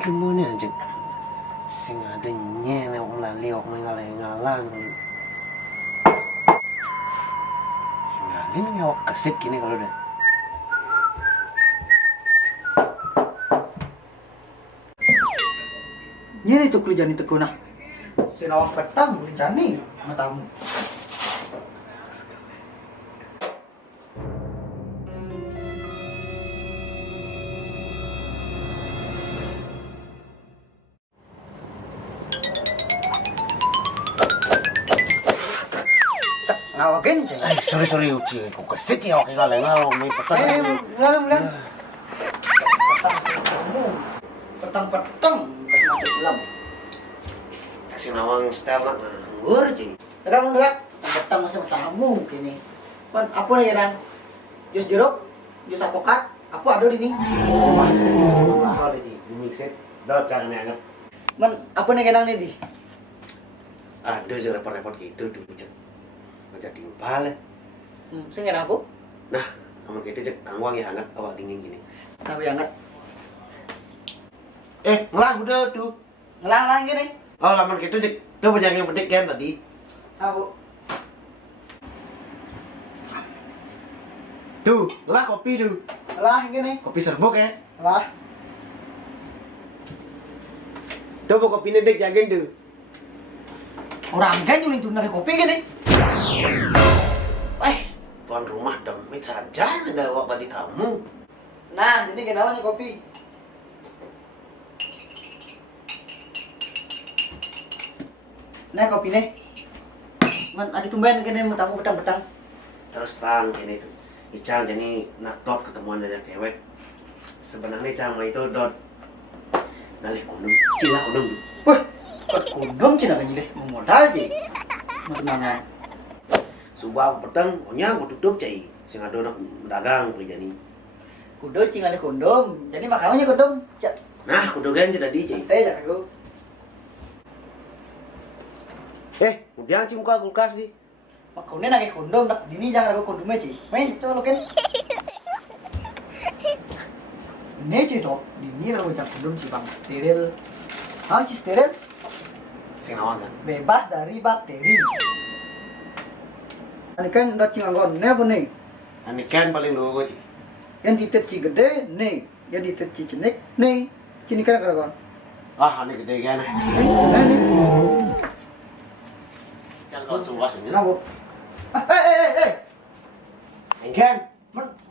gimana aja sing adanya nek wong lali kok ngalah-ngalah ngalin nyok kesit gini kalau udah Ini tuh kerjaan itu kuna. Sinawang petang kerjaan nih matamu. Ngawakin sih. sorry uci kok kesit ya oke ngalah may petang Ulang. Petang. Islam. Sinawang style nak nganggur cing. Dekat. Petang masa tamu gini. Kan apa nih dan? Jus jeruk, jus apokat, apa ada di sini? Mahal deh cing, mix it. Dot jangan anget. Man, apa nih kadang nih di? Aduh jangan repot-repot gitu tuh cing. Ngajak timpal ya. Saya nggak apa? Nah, kamu gitu cek kangwang ya hangat awak dingin gini. Tapi hangat. Ngelah udah tuh. Ngelang gini. Oh, laman gitu cek. Tuh jangan yang petik kan tadi. Apa? Tuh, ngelah kopi tuh. Ngelang gini. Kopi serbuk ya. Ngelang. Tuh bawa kopi nedek jagen tuh. Orang kan nyuling tuh nari kopi gini. Tuan rumah demit saja ada awak tadi tamu. Nah, ini kenapa nih kopi? Nah, kopi nih. Man, ada tumben gini mau tamu betang-betang. Terus terang gini tuh. Icang jadi nak dot ketemuan dengan cewek. Sebenarnya Icang mah itu dot ngalih kondom. Cina kondom tuh. Wah, kondom cina kan jileh mau modal aja. Mau tunangan. Subah petang, punya mau tutup cai. Sing ada nak dagang beli jadi. Kudo cing ada kondom. Jadi makanannya kondom. Cak. Nah, kudu kan jadi cai. Teh jangan aku. Kemudian cing muka kulkas di. Makannya nake kondom tak dini jangan aku kondomnya cing. Main coba lo kan. Ini cing dok. Dini lo jangan kondom cing bang steril. Hah cing steril? Sing nawan kan. Bebas dari bakteri. Ini kan udah cing anggon. Ini apa nih? Ini kan paling dulu cai. Yang titik ci gede nih, yang titik ci cenik nih, cini kan keragon. Ini gede kan. Nih. Jangan kalau suas ini. Kenapa? Ini kan.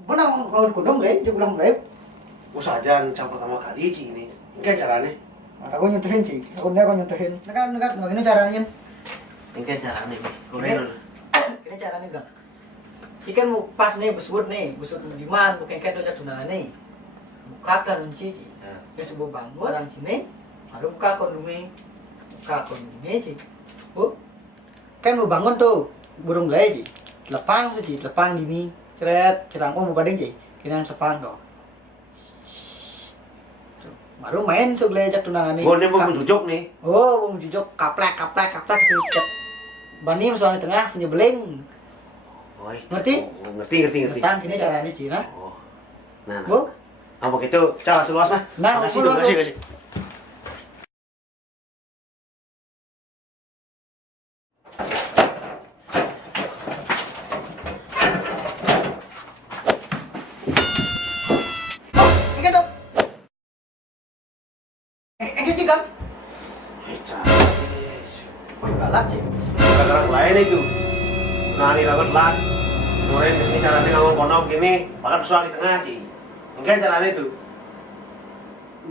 Benar kau kondom lain, juga bilang lain. Usahajan yang pertama kali cing ini. Ini kan caranya. Aku nyontohin sih, aku nyontohin. Nekat, ini caranya. Ini kan caranya. Ini caranya enggak. Jika mau pas nih busut diman, bukan kayak dojak tunangan nih. Buka kan kunci, ya sebuah bangun orang sini, baru buka kondomnya sih. Oh, kan mau bangun tuh, burung lagi, lepang sih, lepang gini, ceret, mau badeng sih, kena sepang dong. Baru main sebelah jak tunangan nih. Oh, ini mau menjujuk nih. Oh, mau menjujuk, kaplek gitu. Bani soalnya tengah senyebeling. Oh, Ngerti? Ngerti. Tentang ini caranya Cina. Oh. Nah. Bu? Apa gitu? Cara seluasnya. Nah, kasih. Ini kan dok. Kecil kan? Wih, galak sih. Sekarang lain itu. Nah, ini lakukan lat. Kemudian kesini caranya ngomong kondom gini, pakai pesuang di tengah sih. Mungkin caranya itu.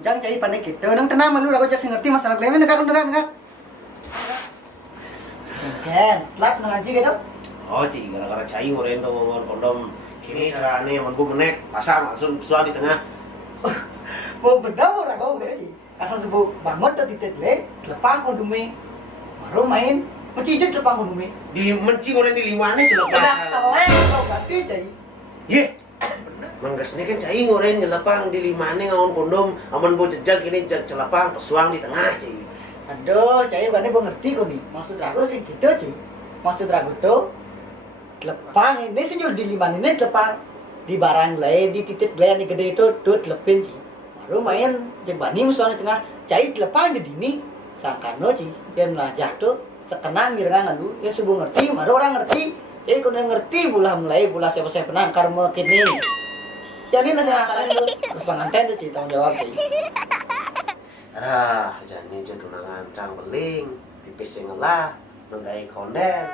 Jangan cari pandai gitu. Nang tenang malu aku jadi ngerti masalah klaimnya dekat. Kan, lat ngaji gitu. Oh, Ci, gara-gara cai ngorein tuh ngomong kondom gini caranya mampu menek, pasang langsung pesuang di tengah. Mau berdamai lah kau berarti. Asal sebut bangun tadi tetle, lepang kondomnya, baru main. Mencijut lepang kondomnya. Di menci ngorein di limane Udah celepak. telek kau ganti cai. Ye. Manggasnya kan cai ngorein ngelepang di limane ngawon kondom, aman bo jejak gini celapang pesuang di tengah, Ci. Aduh, cai bane bo ngerti kau nih. Maksud aku sih gitu cuy. Maksud aku tuh lepang ini senyul di liman ini lepang di barang lain di titik lain di gede itu tuh lepin sih. Baru main jebani musuhnya tengah cai lepas jadi ini sangkano ci dia lah jatuh sekenang mirengan lalu ya subuh ngerti baru orang ngerti jadi kalau ngerti bulah mulai bulah siapa penangkar mau kini jadi nasi kalian tuh harus pengantin tuh ci tanggung jawab ci Jadi tunangan cang beling tipis yang ngelah menggai konden